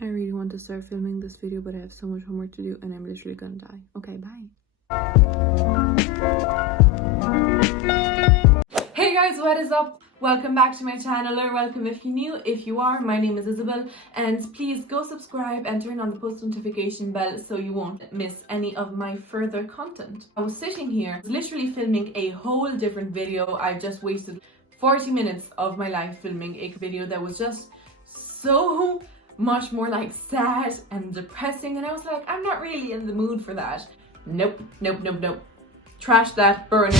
I really want to start filming this video, but I have so much homework to do and I'm literally gonna die. Okay, bye. Hey guys, what is up? Welcome back to my channel, or welcome if you're new. If you are, my name is Isabel, and please go subscribe and turn on the post notification bell so you won't miss any of my further content. I was sitting here, literally filming a whole different video. I just wasted 40 minutes of my life filming a video that was just so much more like sad and depressing, and I was like, I'm not really in the mood for that. Nope. Trash that, burn it.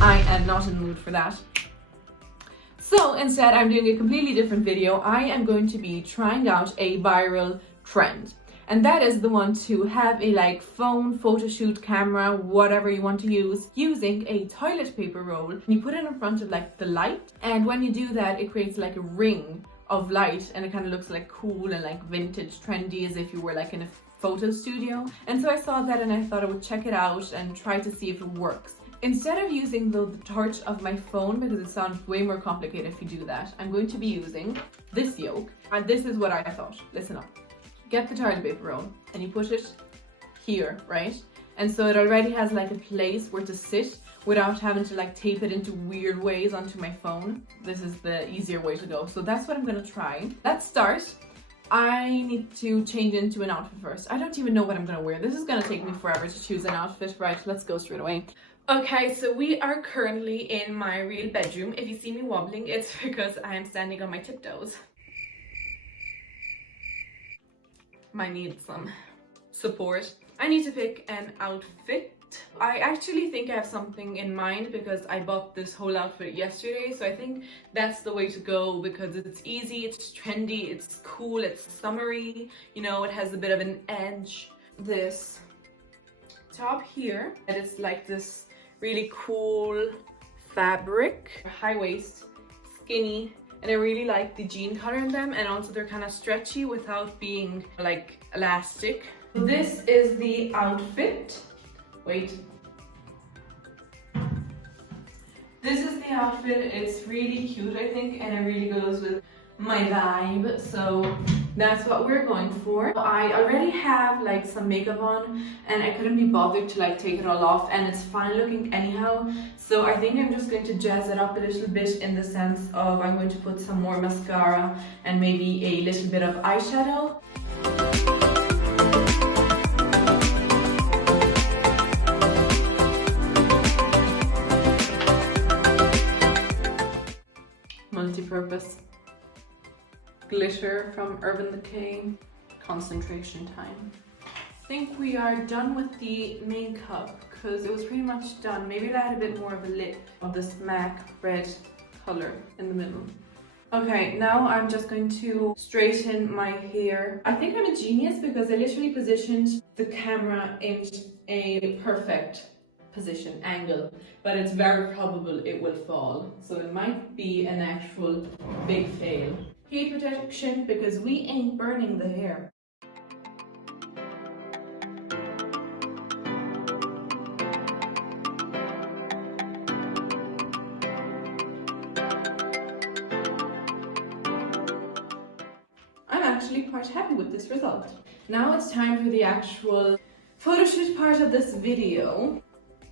I am not in the mood for that. So instead, I'm doing a completely different video. I am going to be trying out a viral trend. And that is the one to have a phone, photo shoot, camera, whatever you want to use, using a toilet paper roll. And you put it in front of the light. And when you do that, it creates a ring of light, and it kind of looks cool and vintage, trendy, as if you were in a photo studio. And so I saw that and I thought I would check it out and try to see if it works. Instead of using the torch of my phone, because it sounds way more complicated if you do that, I'm going to be using this yoke. And this is what I thought. Listen up. Get the toilet paper roll and you put it here, right? And so it already has a place where to sit without having to tape it into weird ways onto my phone. This is the easier way to go. So that's what I'm gonna try. Let's start. I need to change into an outfit first. I don't even know what I'm gonna wear. This is gonna take me forever to choose an outfit. Right, let's go straight away. Okay, so we are currently in my real bedroom. If you see me wobbling, it's because I am standing on my tiptoes. Might need some support. I need to pick an outfit. I actually think I have something in mind because I bought this whole outfit yesterday, so I think that's the way to go because it's easy, it's trendy, it's cool, it's summery, you know, it has a bit of an edge. This top here, and it's this really cool fabric, high waist, skinny, and I really like the jean color in them, and also they're kind of stretchy without being elastic. This is the outfit. Wait. This is the outfit. It's really cute, I think, and it really goes with my vibe. So that's what we're going for. I already have some makeup on and I couldn't be bothered to take it all off, and it's fine looking anyhow. So I think I'm just going to jazz it up a little bit in the sense of I'm going to put some more mascara and maybe a little bit of eyeshadow. Multi-purpose glitter from Urban Decay. Concentration time. I think we are done with the makeup because it was pretty much done. Maybe I had a bit more of a lip of this MAC red color in the middle. Okay, now I'm just going to straighten my hair. I think I'm a genius because I literally positioned the camera in a perfect position angle, but it's very probable it will fall, so it might be an actual big fail. Heat protection, because we ain't burning the hair. I'm actually quite happy with this result. Now it's time for the actual photo shoot part of this video.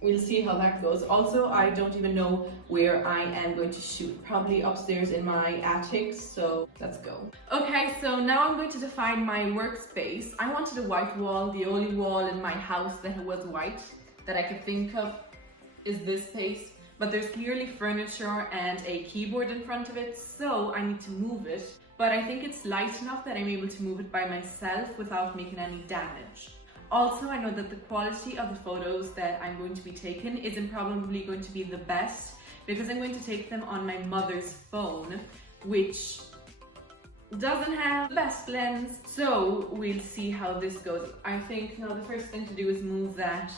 We'll see how that goes. Also, I don't even know where I am going to shoot. Probably upstairs in my attic, so let's go. Okay, so now I'm going to define my workspace. I wanted a white wall. The only wall in my house that was white that I could think of is this space. But there's clearly furniture and a keyboard in front of it, so I need to move it. But I think it's light enough that I'm able to move it by myself without making any damage. Also, I know that the quality of the photos that I'm going to be taking isn't probably going to be the best because I'm going to take them on my mother's phone, which doesn't have the best lens. So we'll see how this goes. I think now the first thing to do is move that.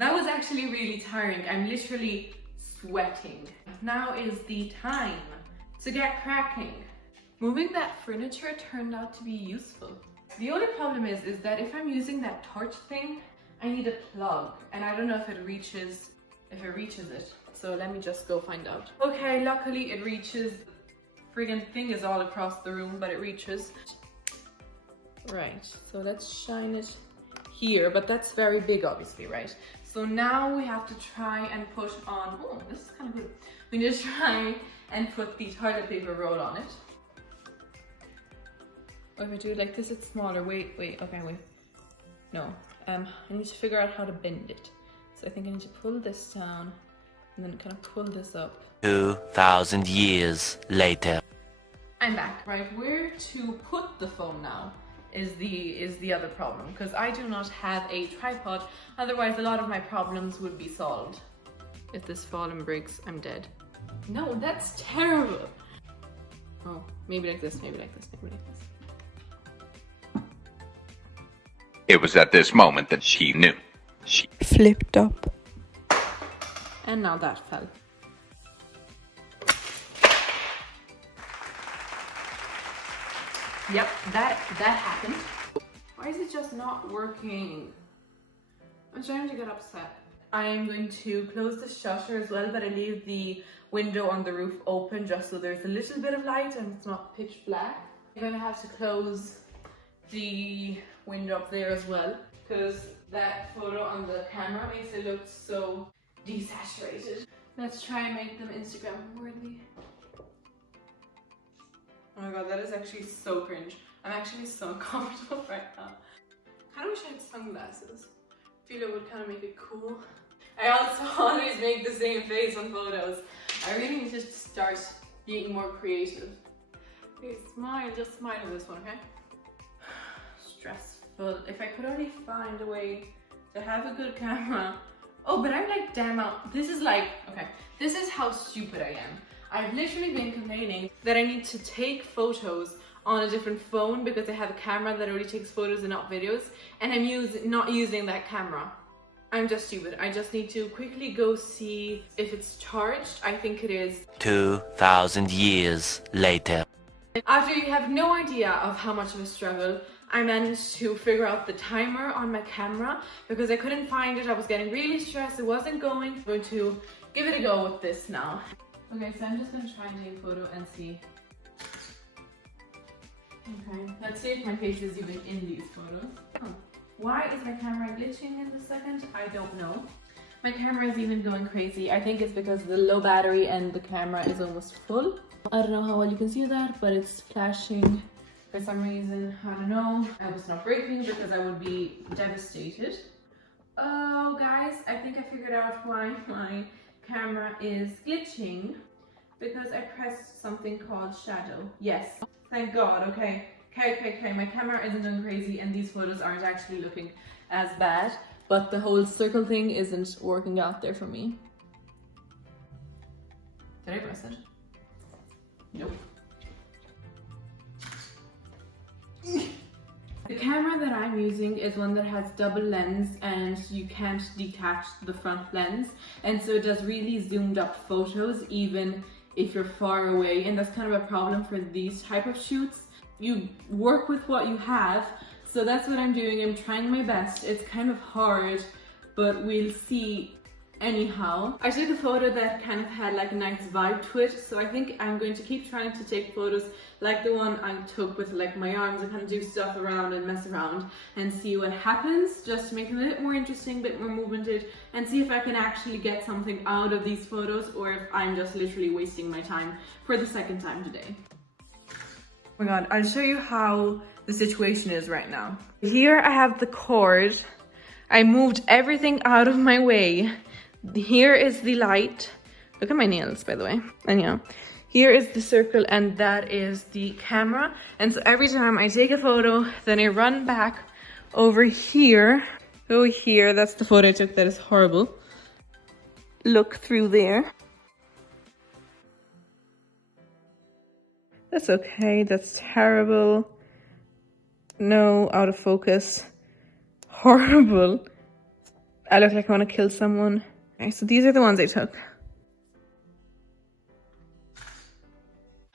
That was actually really tiring. I'm literally sweating. Now is the time to get cracking. Moving that furniture turned out to be useful. The only problem is that if I'm using that torch thing, I need a plug, and I don't know if it reaches it. So let me just go find out. Okay, luckily it reaches. Friggin' thing is all across the room, but it reaches. Right, so let's shine it here, but that's very big obviously, right? So now we have to try and put on, oh, this is kind of good. We need to try and put the toilet paper roll on it. Or if I do it like this, it's smaller. Wait, okay, wait. No, I need to figure out how to bend it. So I think I need to pull this down and then kind of pull this up. 2,000 years later. I'm back. Right, where to put the phone now is the other problem, because I do not have a tripod. Otherwise, a lot of my problems would be solved. If this fall and breaks, I'm dead. No, that's terrible. Oh, maybe like this, maybe like this, maybe like this. It was at this moment that she knew. She flipped up. And now that fell. Yep, that happened. Why is it just not working? I'm starting to get upset. I am going to close the shutter as well, but I leave the window on the roof open just so there's a little bit of light and it's not pitch black. I'm going to have to close the window up there as well, because that photo on the camera makes it look so desaturated. Let's try and make them Instagram worthy. Oh my god, that is actually so cringe. I'm actually so uncomfortable right now. I wish I had sunglasses. I feel it would kind of make it cool. I also always make the same face on photos. I really need to start being more creative. Okay, smile, just smile on this one, okay? Stressful. If I could only find a way to have a good camera. Oh, but I'm like, damn out. This is like, okay, this is how stupid I am. I've literally been complaining that I need to take photos on a different phone because I have a camera that only takes photos and not videos, and I'm not using that camera. I'm just stupid. I just need to quickly go see if it's charged. I think it is. 2,000 years later. After you have no idea of how much of a struggle, I managed to figure out the timer on my camera because I couldn't find it. I was getting really stressed. It wasn't going. I'm going to give it a go with this now. Okay, so I'm just going to try and take a photo and see. Okay, let's see if my face is even in these photos. Oh. Why is my camera glitching in the second? I don't know. My camera is even going crazy. I think it's because of the low battery and the camera is almost full. I don't know how well you can see that, but it's flashing for some reason. I don't know. I was not breaking because I would be devastated. Oh, guys, I think I figured out why my camera is glitching, because I pressed something called shadow. Yes, thank God. Okay, my camera isn't going crazy and these photos aren't actually looking as bad, but the whole circle thing isn't working out there for me. Did I press it? Nope. The camera that I'm using is one that has double lens and you can't detach the front lens, and so it does really zoomed up photos even if you're far away, and that's kind of a problem for these type of shoots. You work with what you have, so that's what I'm doing. I'm trying my best. It's kind of hard, but we'll see. Anyhow, I took a photo that kind of had like a nice vibe to it, so I think I'm going to keep trying to take photos like the one I took with like my arms and kind of do stuff around and mess around and see what happens, just to make it a bit more interesting, a bit more movemented, and see if I can actually get something out of these photos or if I'm just literally wasting my time for the second time today. Oh my god, I'll show you how the situation is right now. Here I have the cord. I moved everything out of my way. Here is the light. Look at my nails, by the way. And yeah, here is the circle and that is the camera. And so every time I take a photo, then I run back over here. Go here, that's the photo I took that is horrible. Look through there. That's okay, that's terrible. No, out of focus. Horrible. I look like I want to kill someone. Okay, so these are the ones I took.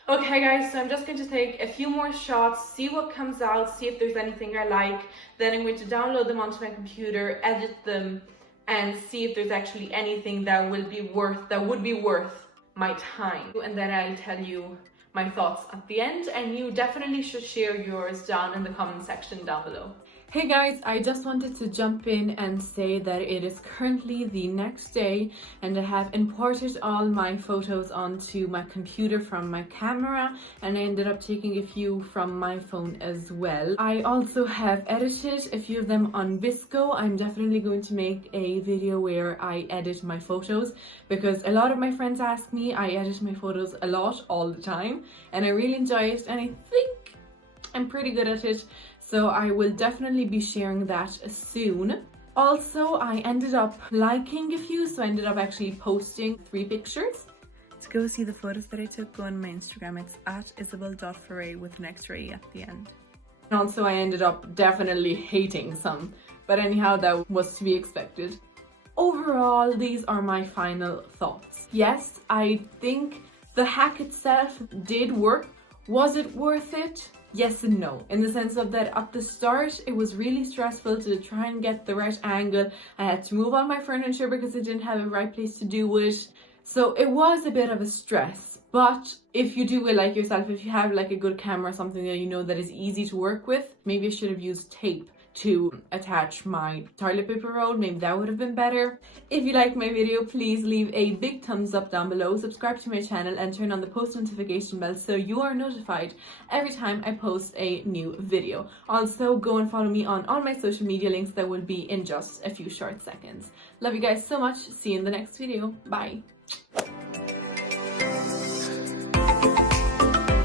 Okay guys, so I'm just going to take a few more shots, see what comes out, see if there's anything I like. Then I'm going to download them onto my computer, edit them, and see if there's actually anything that would be worth my time. And then I'll tell you my thoughts at the end, and you definitely should share yours down in the comment section down below. Hey guys, I just wanted to jump in and say that it is currently the next day and I have imported all my photos onto my computer from my camera, and I ended up taking a few from my phone as well. I also have edited a few of them on VSco. I'm definitely going to make a video where I edit my photos because a lot of my friends ask me. I edit my photos a lot all the time and I really enjoy it, and I think I'm pretty good at it. So I will definitely be sharing that soon. Also, I ended up liking a few, so I ended up actually posting 3 pictures. To go see the photos that I took, go on my Instagram. It's at isabel.foray with an extra E at the end. And also I ended up definitely hating some, but anyhow, that was to be expected. Overall, these are my final thoughts. Yes, I think the hack itself did work. Was it worth it? Yes and no, in the sense of that at the start it was really stressful to try and get the right angle. I had to move all my furniture because I didn't have a right place to do it. So it was a bit of a stress, but if you do it like yourself, if you have like a good camera, something that you know that is easy to work with, maybe I should have used tape to attach my toilet paper roll. Maybe that would have been better. If you liked my video, please leave a big thumbs up down below, subscribe to my channel and turn on the post notification bell so you are notified every time I post a new video. Also, go and follow me on all my social media links that will be in just a few short seconds. Love you guys so much. See you in the next video. Bye.